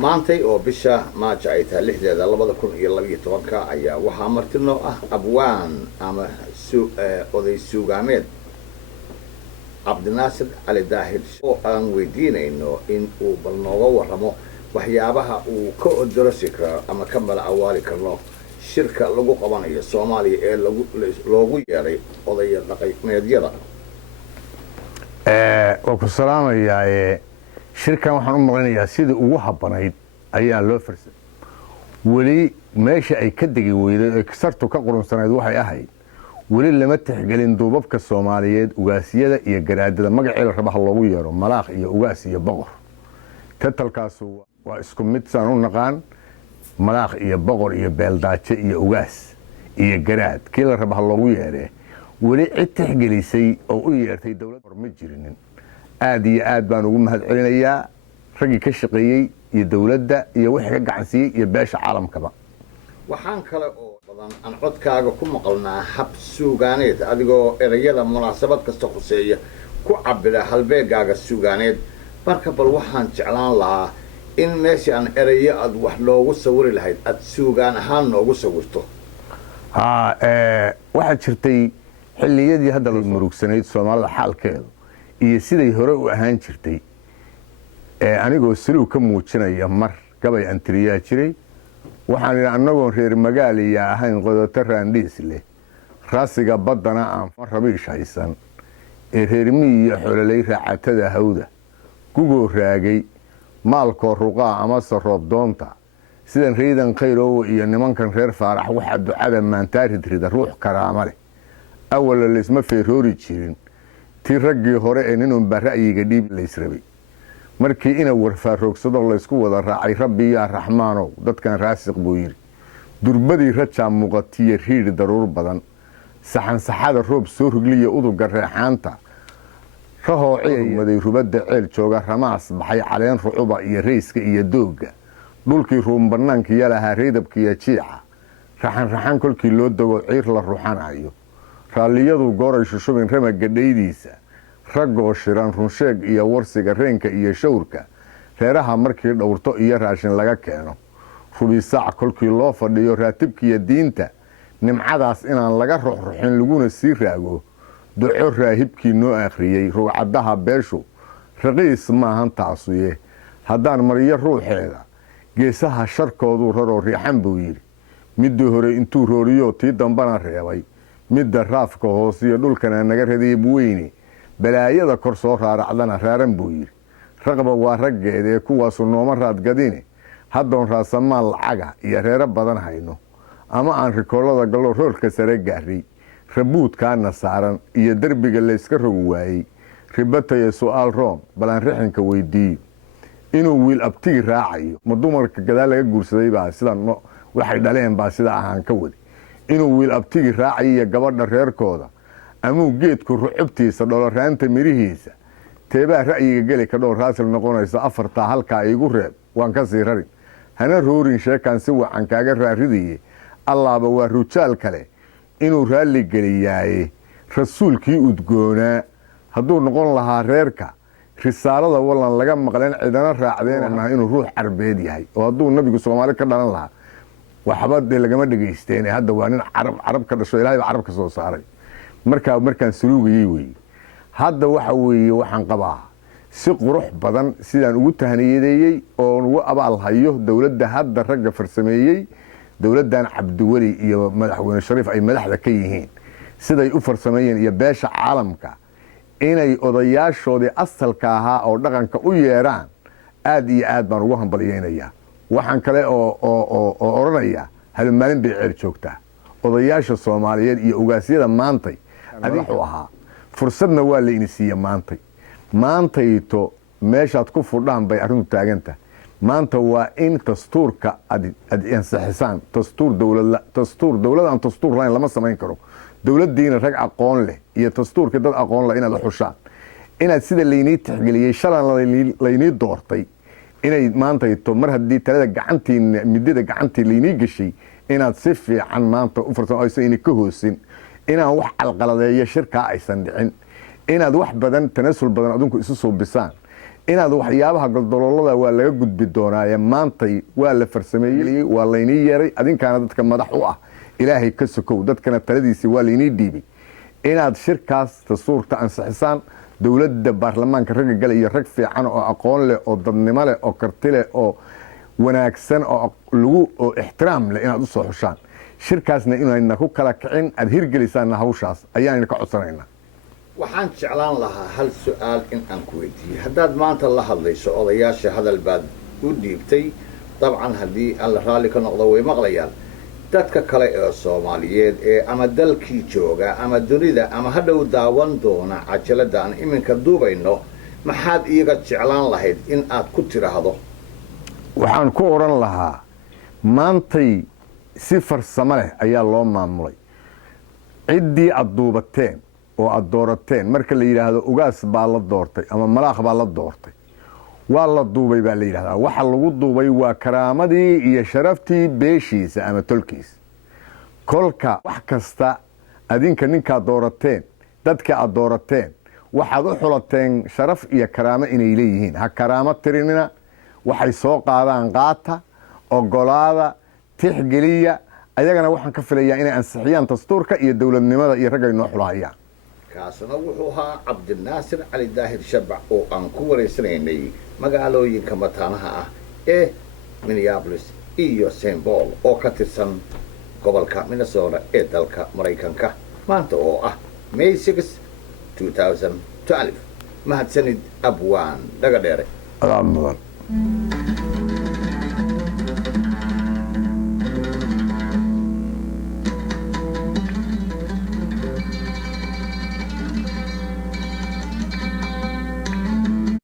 maantay oo bisha Maajo ay tahay 6/2012 ayaa waxaa martino ah abwaan ama oday suugaameed Cabdinaasir Cali Daahir oo aan weydiinayno in uu bal nooga warramo waxyaabaha uu ka odorosi karo ama ka mala awaali karno shirka lagu qabanayo Soomaaliya ee loogu yeeray odaya dhaqameedyada. Waa ku salaamayaa shirkan waxaan u maqlinayaa sidii ugu habanayd ayaa loo farsamay wali meesha ay ka degi weyday ee kasartu ka qurunsanayd waxay ahayd wali lama tixgelin duubabka Soomaaliyeed ugaasiyada iyo garaadada magaceeda rabaha loogu yeero malaaq iyo ugaas iyo boqor tatalkaas waa isku mid saan u naqaan malaaq iyo boqor iyo beeldaaje iyo ugaas iyo garaad kii la rabaha loogu yeeray wali cid tixgelisay oo u yeertay dawladda ma jirinin aad iyo aad baan ugu mahadcelinayaa ragii ka shaqeeyay iyo dawladda iyo wixii ka gacansiiyay iyo beesha caalamkaba. waxaan kale oo badan aan codkaaga ku maqalnaa hab suugaaneed adigoo erayada munaasabad kasta khuseeya ku cabira halbeegaaga suugaaneed marka bal waxaan jeclaan lahaa in meesha aan erayo aad wax loogu sawiri lahayd aad suugaan ahaan noogu sawirto. waxaa jirtay xilliyadii hadda la murugsanayd Soomaalida xaalkeedu iyo siday hore u ahaan jirtay anigoo saliw ka muujinaya mar gabay antiriyaa jiray waxaan ila anagoo reer magaaliya ahayn qodoto raandhiis leh raasiga badana aan rabiish haysan reer miyiga xololay raacatada hawda gugoo raagay maalkoo ruqaa ama saroob doonta sidan reedan khayrow iyo nimankan reer faarax waxa ducada maantaarid rida ruux karaama leh awal la isma feeroori jirin tii raggii hore ee ninun ba ra'yiga dhiib la israbay markii ina warfaarogsado la isku wada raacay rabbi yaa raxmaanow dadkan raasiq buu yiri durbadii rajaa muuqatiya riir daruur badan saxan saxada roob soo rugliya uduga reexaanta rahoocay waday rubada ceel jooga ramaas baxay caleen ruuba iyo reyska iyo dooga dhulkii ruum banaanka yalaha reedabka iyo jiica raxan kolkii loo dago ciir la ruuxanayo raalliyadu gooray shushubin rama gadhaydiisa raggoo shiran runsheeg iyo warsiga reenka iyo shawrka reeraha markii dhowrto iyo raashin laga keeno rubisaac kolkii loo fadhiyo raatibkiiyo diinta nimcadaas inaan laga ruxruxin laguna sii raago duco raahibkii noo akhriyey rugcadaha beeshu raqiis maahan taasuye haddaan mariyo ruuxeeda geesaha sharkooduu raroo riixan buu yidhi midii hore intuu rooriyo tii dambana reebay midda raafka hoosiyo dhulkana naga radiib weyne balaayada kor soo raaracdana raaran buu yidhi raqba waa raggeedee kuwaasu nooma raadgadine haddoon raasamaal lacaga iyo reero badan hayno ama aan rikoolada gallo roorka sare gaaray rabuudkaana saaran iyo derbiga layska rogi waayey ribataya su'aal roon balaan rixinka weydiiyo inuu wiil abtigi raacayo ma dumarka gadaal laga guursaday baa sida waxay dhaleen baa sida ahaan ka wadi inuu wiil abtigi raacayo iyo gabadha reerkooda amuu geedku rucubtiisa dholaraanta mirihiisa teebaa ra'yiga geli ka dhow raasil noqonaysa afartaa halkaa iigu reeb waan ka sii rarin hana roorin sheekaan si wacan kaaga raaridaye allaaba waa rujaal kale inuu raalli geliyaaye rasuulkii udgoonaa hadduu noqon lahaa reerka risaalada wallan laga maqleen cidana raacdeenah inuu ruux carbeed yahay oo hadduu nabigu Soomaali ka dhalan lahaa waxba lagama dhageysteen hadda waa nin carab ka dhasho ilaahay baa carab ka soo saaray markaan suluugayay weeye hadda waxa weeye waxaan qabaa si qurux badan sidaan ugu tahniyadeeyay oo ugu abaal hayo dawladda hadda ragga farsameeyay dawladdan Cabdiwali iyo madaxweyne Shariif ay madaxda ka yihiin siday u farsameeyeen iyo beesha caalamka inay odayaashoodii asalka ahaa oo dhaqanka u yeeraan aad iyo aad baan ugu hambalyeynaya waxaan kale oo oranaya hal maalin bay ceel joogtaa odayaasha Soomaaliyeed iyo ugaasyada maantay adigu ahaa fursadna waa la inisiiyay maantayto meeshaad ku fudhaan bay arrintu taagantahay maanta waa in dastuurka aad ansixisaan. dastuur dowlad aan dastuur lahayn lama samayn karo. dowladdiina rag aqoon leh iyo dastuurka dad aqoon leh inaad xushaan, inaad sida laynii tixgeliyey shalan laynii doortay inay maantayto mar haddii talada gacantiina midada gacantii laynii gashay inaad si fiican maanta u farsan aysan ini ka hoosin, inaan wax calqaladeeyo shirkaa aysan dhicin, inaad wax badan tanasul badan adinku isu suubisaan, inaad waxyaabaha goldoloolada waa laga gudbi doonaaye maantay waa la farsameeyey, waa laynii yeeray, adinkaana dadka madax u ah ilaahay ka sokow, dadkana taladiisii waa laynii dhiibay inaad shirkaas dastuurka ansixisaan. dowladda baarlamaanka ragga gala iyo rag fiican oo aqoon leh oo dadnimo leh oo karti leh oo wanaagsan oo ixtiraam leh inaad u soo xushaan. shirkaasna inayna ku kala kicin aad hirgelisaanna hawshaas ayaanayna ka codsanaynaa. waxaan jeclaan lahaa hal su-aal in aan ku weydiiyey. haddaad maanta la hadlayso odayaasha hadal baad u dhiibtay, dabcan haddii alla raalli ka noqdo way maqlayaan. dadka kale ee soomaaliyeed ee ama dalkii jooga ama dunida ama hadhow daawan doona cajalada aan iminka duubayno, maxaad iyaga jeclaan lahayd in aad ku tiraahdo? waxaan ku odhan lahaa maantay si farsamo leh ayaa loo maamulay. ciddii aad duubateen oo aad doorateen marka la yidhaahdo ugaas baa la doortay ama malaaq baa la doortay, waa la duubay baa la yidhahdaa. waxa lagu duubay waa karaamadii iyo sharaftii beeshiisa ama tolkiisa. kolka wax kasta adinka ninkaad doorateen, dadka aad doorateen, waxaad u xulateen sharaf iyo karaamo inay leeyihiin. ha karaamo tirinina, waxay soo qaadaan qaata, ogolaada, tixgeliya. ayagana waxaan ka filayaa inay ansixiyaan dastuurka iyo dowladnimada iyo raggay noo xulahayaan. kaasna wuxuu ahaa cabdinaasir cali daahir shabac oo aan ku wareysanaynay magaalooyinka mataanaha ah ee Minneapolis iyo St. Paul oo ka tirsan gobolka Minnesota ee dalka Maraykanka. maanta oo ah May 6, 2012. mahadsanid abwaan dhaga dheere. adaa mudan.